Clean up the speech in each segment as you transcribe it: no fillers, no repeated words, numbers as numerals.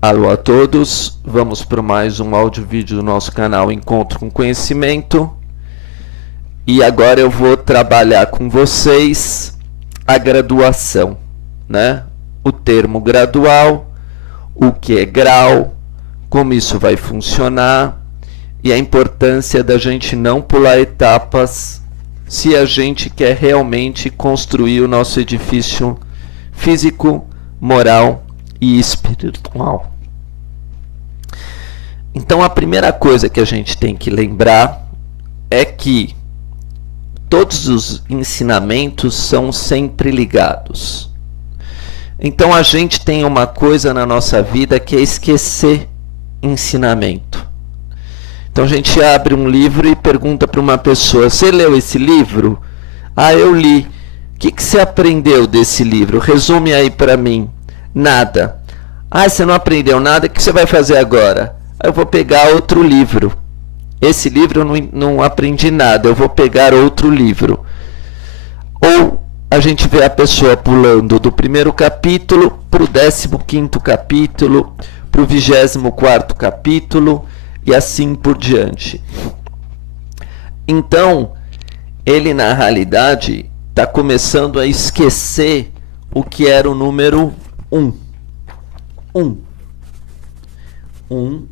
Alô a todos, vamos para mais um áudio vídeo do nosso canal Encontro com Conhecimento. E agora eu vou trabalhar com vocês a graduação, né? O termo gradual, o que é grau, como isso vai funcionar e a importância da gente não pular etapas se a gente quer realmente construir o nosso edifício físico, moral e espiritual. Então a primeira coisa que a gente tem que lembrar é que todos os ensinamentos são sempre ligados. Então a gente tem uma coisa na nossa vida que é esquecer ensinamento. Então a gente abre um livro e pergunta para uma pessoa: você leu esse livro? Ah, eu li. O que você aprendeu desse livro? Resume aí para mim. Nada. Ah, você não aprendeu nada, o que você vai fazer agora? Eu vou pegar outro livro. Esse livro eu não aprendi nada, eu vou pegar outro livro. Ou a gente vê a pessoa pulando do primeiro capítulo para o 15º capítulo, para o 24º capítulo e assim por diante. Então, ele na realidade está começando a esquecer o que era o número 1. 1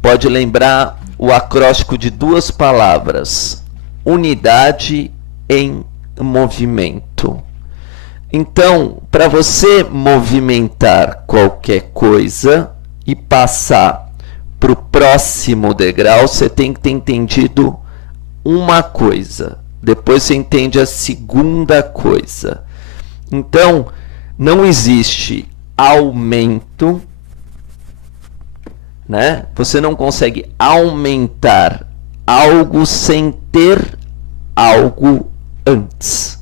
pode lembrar o acróstico de duas palavras: unidade em movimento. Então, para você movimentar qualquer coisa e passar para o próximo degrau, você tem que ter entendido uma coisa. Depois você entende a segunda coisa. Então, não existe aumento, né? Você não consegue aumentar algo sem ter algo antes.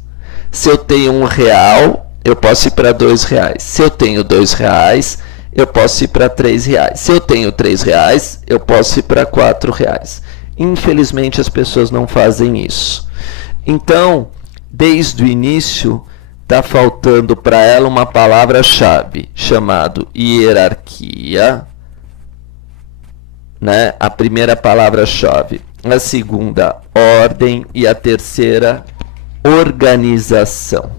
Se eu tenho R$1, eu posso ir para R$2. Se eu tenho R$2, eu posso ir para R$3. Se eu tenho R$3, eu posso ir para R$4. Infelizmente as pessoas não fazem isso. Então, desde o início, está faltando para ela uma palavra-chave chamada hierarquia, né? A primeira palavra-chave, a segunda, ordem, e a terceira, organização.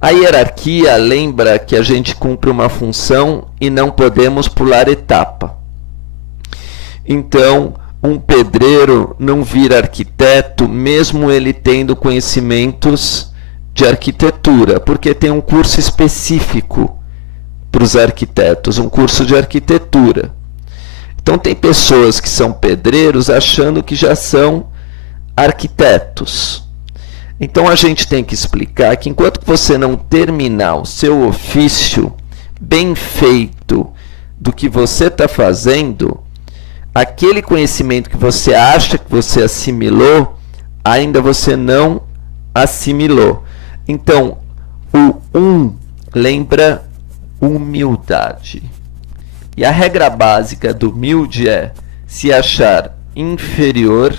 A hierarquia lembra que a gente cumpre uma função e não podemos pular etapa. Então, um pedreiro não vira arquiteto mesmo ele tendo conhecimentos de arquitetura, porque tem um curso específico para os arquitetos, um curso de arquitetura. Então tem pessoas que são pedreiros achando que já são arquitetos. Então a gente tem que explicar que enquanto você não terminar o seu ofício bem feito do que você está fazendo, aquele conhecimento que você acha que você assimilou, ainda você não assimilou. Então, o 1 lembra humildade. E a regra básica do humilde é se achar inferior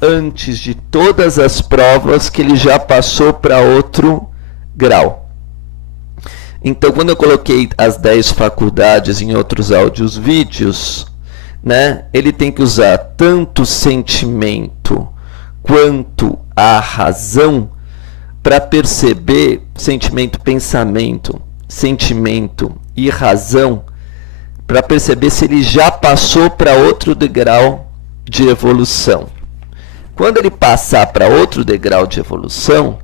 antes de todas as provas que ele já passou para outro grau. Então, quando eu coloquei as 10 faculdades em outros áudios vídeos, né, ele tem que usar tanto o sentimento quanto a razão para perceber sentimento, pensamento, sentimento e razão, para perceber se ele já passou para outro degrau de evolução. Quando ele passar para outro degrau de evolução,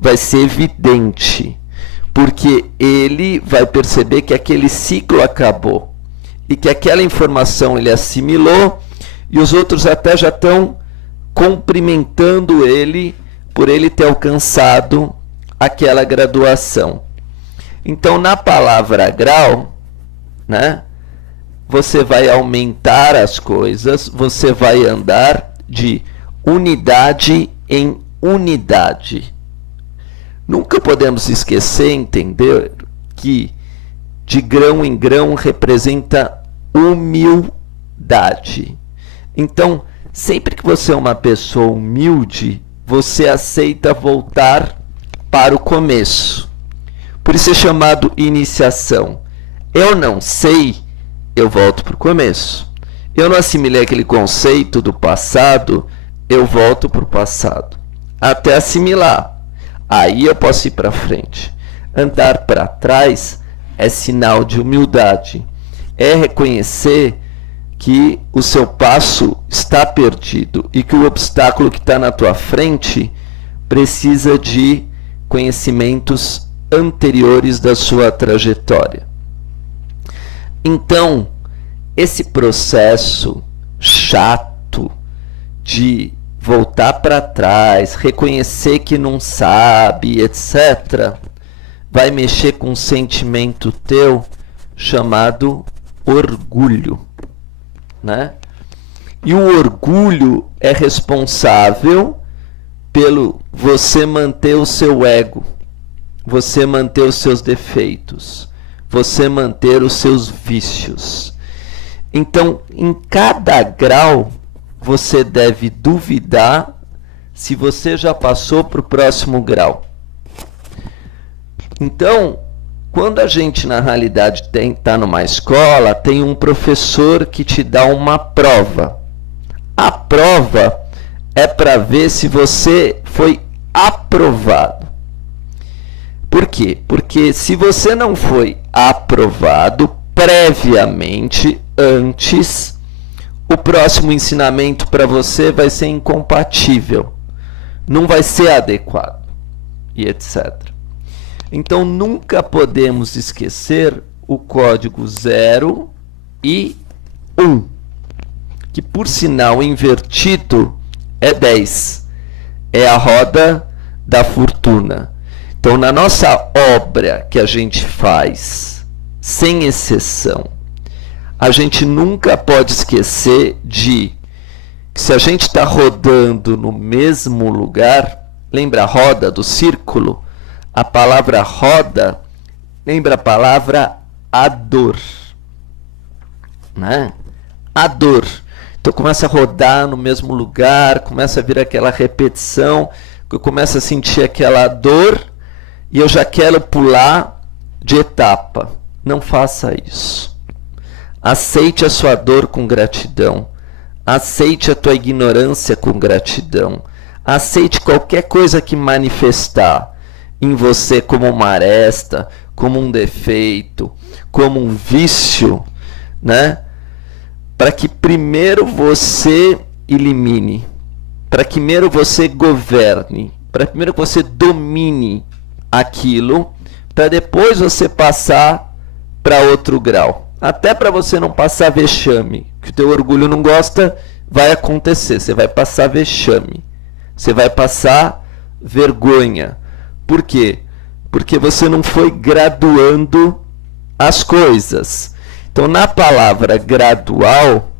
vai ser evidente, porque ele vai perceber que aquele ciclo acabou e que aquela informação ele assimilou e os outros até já estão cumprimentando ele por ele ter alcançado aquela graduação. Então, na palavra grau, né, você vai aumentar as coisas, você vai andar de unidade em unidade. Nunca podemos esquecer, entender que de grão em grão representa humildade. Então, sempre que você é uma pessoa humilde, você aceita voltar para o começo. Por isso é chamado iniciação. Eu não sei, eu volto para o começo. Eu não assimilei aquele conceito do passado, eu volto para o passado. Até assimilar. Aí eu posso ir para frente. Andar para trás é sinal de humildade. É reconhecer que o seu passo está perdido e que o obstáculo que está na tua frente precisa de conhecimentos anteriores da sua trajetória. Então, esse processo chato de voltar para trás, reconhecer que não sabe, etc., vai mexer com um sentimento teu chamado orgulho, né? E o orgulho é responsável pelo você manter o seu ego, você manter os seus defeitos, você manter os seus vícios. Então, em cada grau, você deve duvidar se você já passou para o próximo grau. Então, quando a gente, na realidade, está numa escola, tem um professor que te dá uma prova. A prova é para ver se você foi aprovado. Por quê? Porque se você não foi aprovado previamente, antes, o próximo ensinamento para você vai ser incompatível, não vai ser adequado, e etc. Então, nunca podemos esquecer o código 0 e 1, que, por sinal invertido, é 10. É a roda da fortuna. Então, na nossa obra que a gente faz, sem exceção, a gente nunca pode esquecer de que se a gente está rodando no mesmo lugar, lembra a roda do círculo? A palavra roda lembra a palavra a dor, né? A dor. Então começa a rodar no mesmo lugar, começa a vir aquela repetição, eu começo a sentir aquela dor e eu já quero pular de etapa. Não faça isso. Aceite a sua dor com gratidão. Aceite a tua ignorância com gratidão. Aceite qualquer coisa que manifestar em você como uma aresta, como um defeito, como um vício, né? Para que primeiro você elimine, para que primeiro você governe, para que primeiro você domine aquilo, para depois você passar para outro grau. Até para você não passar vexame, que o teu orgulho não gosta, vai acontecer, você vai passar vexame, você vai passar vergonha. Por quê? Porque você não foi graduando as coisas. Então, na palavra gradual,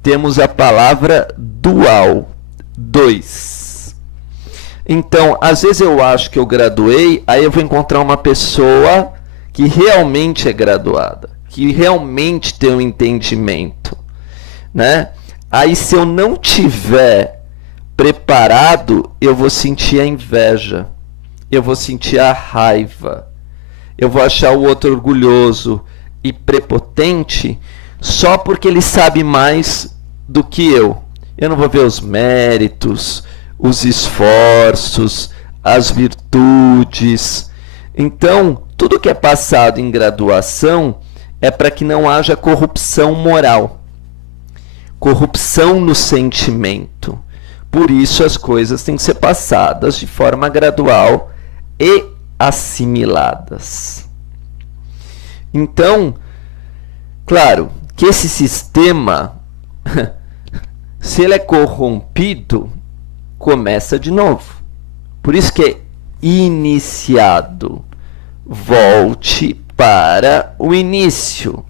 temos a palavra dual, 2. Então, às vezes eu acho que eu graduei, aí eu vou encontrar uma pessoa que realmente é graduada, que realmente tem um entendimento, né? Aí, se eu não tiver preparado, eu vou sentir a inveja. Eu vou sentir a raiva, eu vou achar o outro orgulhoso e prepotente só porque ele sabe mais do que eu. Eu não vou ver os méritos, os esforços, as virtudes. Então, tudo que é passado em graduação é para que não haja corrupção moral, corrupção no sentimento. Por isso as coisas têm que ser passadas de forma gradual e assimiladas. Então, claro que esse sistema, se ele é corrompido, começa de novo. Por isso que é iniciado. Volte para o início,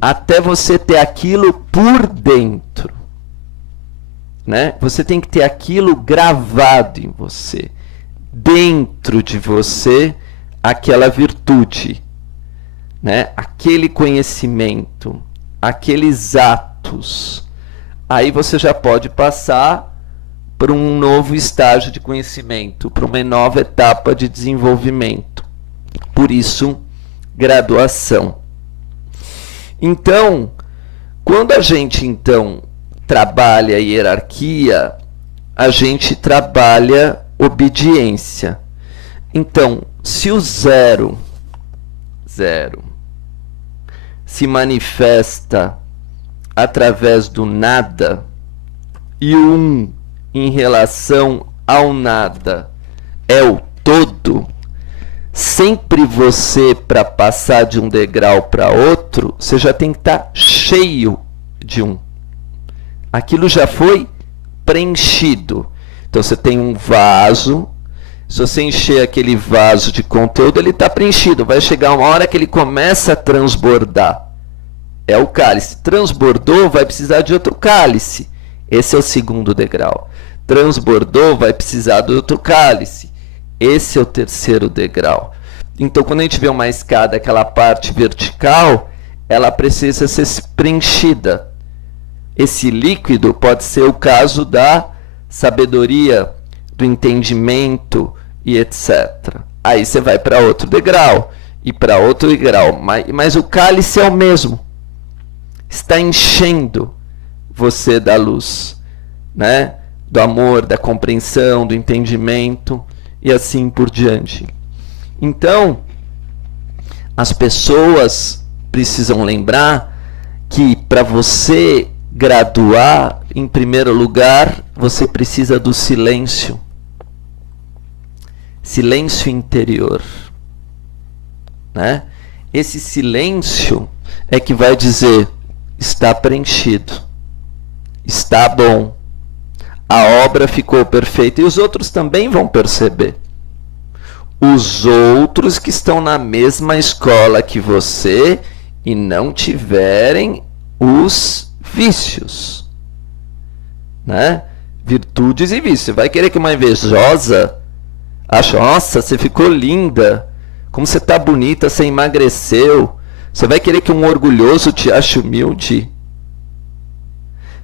até você ter aquilo por dentro, né? Você tem que ter aquilo gravado em você, dentro de você, aquela virtude, né? Aquele conhecimento, aqueles atos. Aí você já pode passar para um novo estágio de conhecimento, para uma nova etapa de desenvolvimento. Por isso, graduação. Então, quando a gente então trabalha hierarquia, a gente trabalha obediência. Então, se o zero se manifesta através do nada e o 1 em relação ao nada é o todo, sempre você, para passar de um degrau para outro, você já tem que estar cheio de 1. Aquilo já foi preenchido. Então você tem um vaso, se você encher aquele vaso de conteúdo, ele está preenchido. Vai chegar uma hora que ele começa a transbordar. É o cálice. Transbordou, vai precisar de outro cálice. Esse é o segundo degrau. Transbordou, vai precisar de outro cálice. Esse é o terceiro degrau. Então, quando a gente vê uma escada, aquela parte vertical, ela precisa ser preenchida. Esse líquido pode ser o caso da sabedoria, do entendimento e etc. Aí você vai para outro degrau e para outro degrau. Mas o cálice é o mesmo. Está enchendo você da luz, né? Do amor, da compreensão, do entendimento e assim por diante. Então, as pessoas precisam lembrar que para você graduar, em primeiro lugar, você precisa do silêncio. Silêncio interior, né? Esse silêncio é que vai dizer: está preenchido, está bom, a obra ficou perfeita. E os outros também vão perceber. Os outros que estão na mesma escola que você e não tiverem os vícios, né? Virtudes e vícios. Você vai querer que uma invejosa ache: nossa, você ficou linda, como você está bonita, você emagreceu. Você vai querer que um orgulhoso te ache humilde?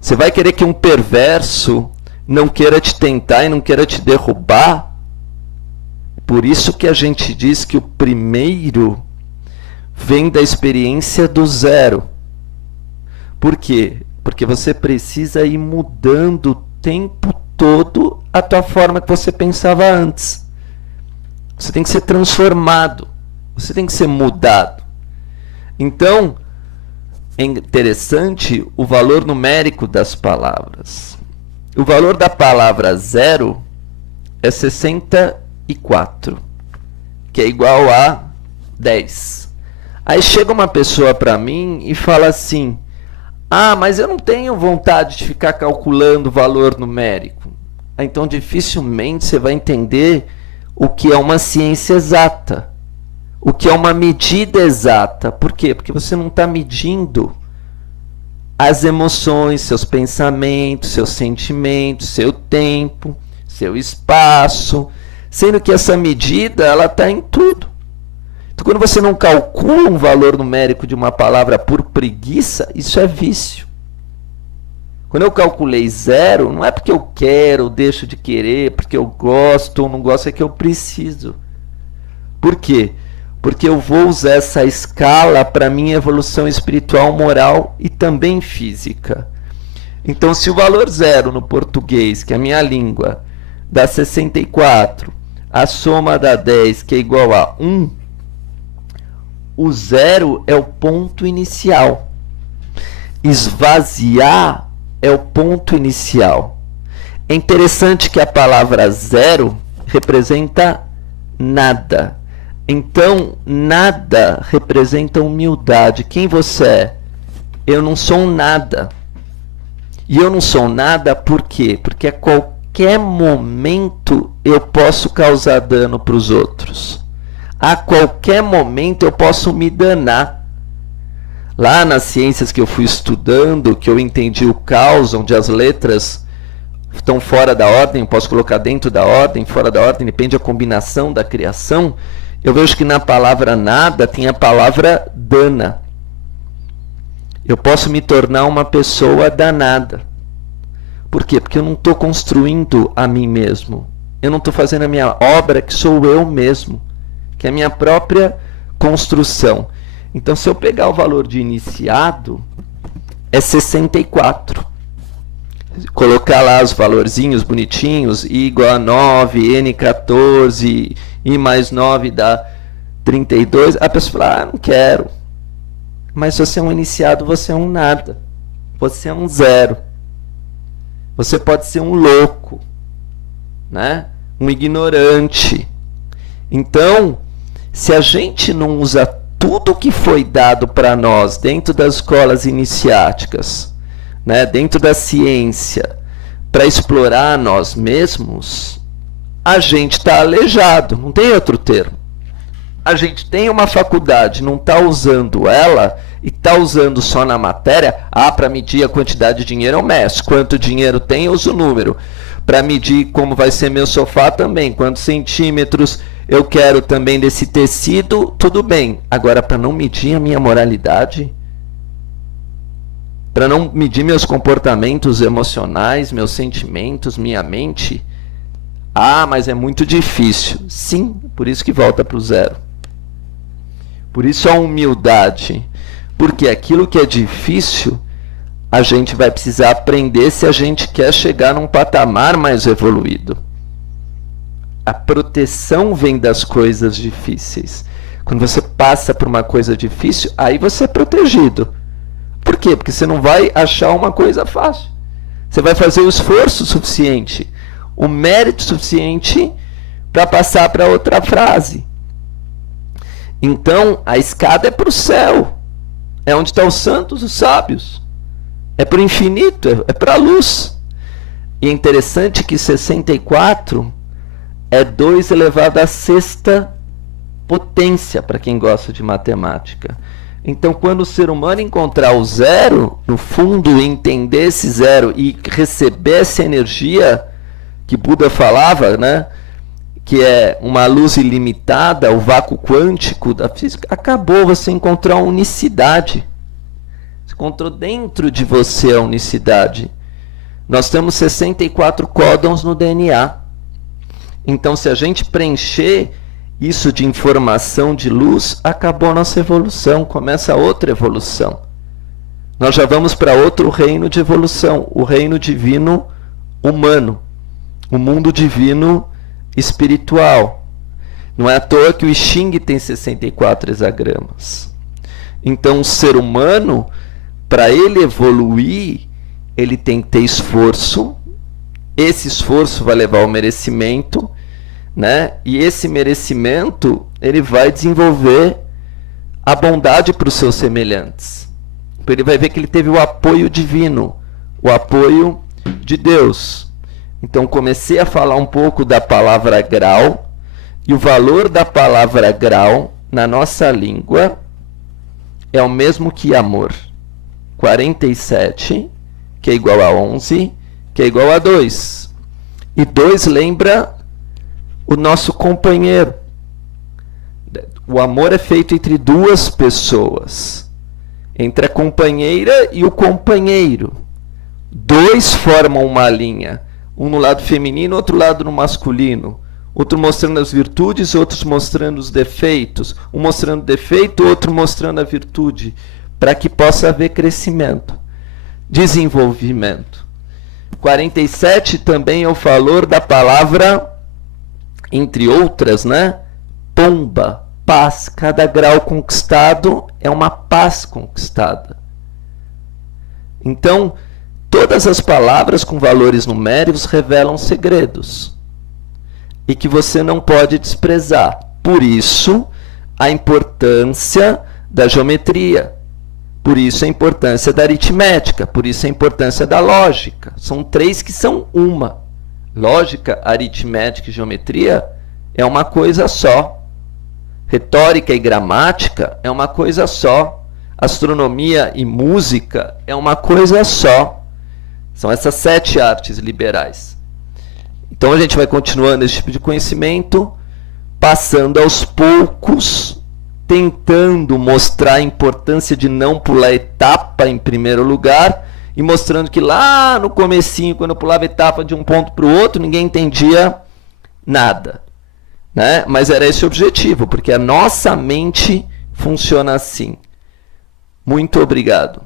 Você vai querer que um perverso não queira te tentar e não queira te derrubar? Por isso que a gente diz que o primeiro vem da experiência do zero. Por quê? Porque você precisa ir mudando o tempo todo a tua forma que você pensava antes. Você tem que ser transformado. Você tem que ser mudado. Então, é interessante o valor numérico das palavras. O valor da palavra zero é 64, que é igual a 10. Aí chega uma pessoa para mim e fala assim: ah, mas eu não tenho vontade de ficar calculando o valor numérico. Então, dificilmente você vai entender o que é uma ciência exata, o que é uma medida exata. Por quê? Porque você não está medindo as emoções, seus pensamentos, seus sentimentos, seu tempo, seu espaço, sendo que essa medida ela está em tudo. Então, quando você não calcula um valor numérico de uma palavra por preguiça, isso é vício. Quando eu calculei zero, não é porque eu quero ou deixo de querer, porque eu gosto ou não gosto, é que eu preciso. Por quê? Porque eu vou usar essa escala para minha evolução espiritual, moral e também física. Então, se o valor zero no português, que é a minha língua, dá 64, a soma dá 10, que é igual a 1, o zero é o ponto inicial. Esvaziar é o ponto inicial. É interessante que a palavra zero representa nada. Então, nada representa humildade. Quem você é? Eu não sou um nada. E eu não sou nada por quê? Porque a qualquer momento eu posso causar dano para os outros. A qualquer momento eu posso me danar. Lá nas ciências que eu fui estudando, que eu entendi o caos, onde as letras estão fora da ordem, posso colocar dentro da ordem, fora da ordem, depende da combinação da criação. Eu vejo que na palavra nada tem a palavra dana. Eu posso me tornar uma pessoa danada. Por quê? Porque eu não estou construindo a mim mesmo. Eu não estou fazendo a minha obra, que sou eu mesmo, que é a minha própria construção. Então, se eu pegar o valor de iniciado, é 64. Colocar lá os valorzinhos bonitinhos, I igual a 9, N 14, I mais 9 dá 32. A pessoa fala, não quero. Mas se você é um iniciado, você é um nada. Você é um zero. Você pode ser um louco, né? Um ignorante. Então, se a gente não usa tudo que foi dado para nós dentro das escolas iniciáticas, né, dentro da ciência, para explorar nós mesmos, a gente está aleijado, não tem outro termo. A gente tem uma faculdade, não está usando ela e está usando só na matéria. Para medir a quantidade de dinheiro eu meço, quanto dinheiro tem eu uso o número. Para medir como vai ser meu sofá também, quantos centímetros eu quero também desse tecido, tudo bem. Agora, para não medir a minha moralidade, para não medir meus comportamentos emocionais, meus sentimentos, minha mente, mas é muito difícil. Sim, por isso que volta para o zero. Por isso a humildade, porque aquilo que é difícil, a gente vai precisar aprender se a gente quer chegar num patamar mais evoluído. A proteção vem das coisas difíceis. Quando você passa por uma coisa difícil, aí você é protegido. Por quê? Porque você não vai achar uma coisa fácil. Você vai fazer o esforço suficiente, o mérito suficiente para passar para outra frase. Então, a escada é para o céu. É onde estão os santos, os sábios. É para o infinito, é para a luz. E é interessante que 64 é 2 elevado à sexta potência, para quem gosta de matemática. Então, quando o ser humano encontrar o zero, no fundo, entender esse zero e receber essa energia que Buda falava, né, que é uma luz ilimitada, o vácuo quântico da física, acabou, você encontrou a unicidade. Você encontrou dentro de você a unicidade. Nós temos 64 códons no DNA. Então, se a gente preencher isso de informação de luz, acabou a nossa evolução, começa outra evolução. Nós já vamos para outro reino de evolução, o reino divino humano, o mundo divino espiritual. Não é à toa que o I Ching tem 64 hexagramas. Então, o ser humano, para ele evoluir, ele tem que ter esforço. Esse esforço vai levar ao merecimento, né? E esse merecimento, ele vai desenvolver a bondade para os seus semelhantes. Ele vai ver que ele teve o apoio divino, o apoio de Deus. Então, comecei a falar um pouco da palavra grau, e o valor da palavra grau na nossa língua é o mesmo que amor. 47, que é igual a 11, que é igual a 2. E 2 lembra o nosso companheiro. O amor é feito entre duas pessoas, entre a companheira e o companheiro. 2 formam uma linha, um no lado feminino, outro lado no masculino. Outro mostrando as virtudes, outros mostrando os defeitos. Um mostrando o defeito, outro mostrando a virtude, para que possa haver crescimento, desenvolvimento. 47 também é o valor da palavra, entre outras, né? Pomba, paz. Cada grau conquistado é uma paz conquistada. Então, todas as palavras com valores numéricos revelam segredos e que você não pode desprezar. Por isso, a importância da geometria. Por isso, a importância da aritmética. Por isso, a importância da lógica. São 3 que são uma. Lógica, aritmética e geometria é uma coisa só. Retórica e gramática é uma coisa só. Astronomia e música é uma coisa só. São essas 7 artes liberais. Então a gente vai continuando esse tipo de conhecimento, passando aos poucos, tentando mostrar a importância de não pular etapa em primeiro lugar, e mostrando que lá no comecinho, quando eu pulava etapa de um ponto para o outro, ninguém entendia nada, né? Mas era esse o objetivo, porque a nossa mente funciona assim. Muito obrigado.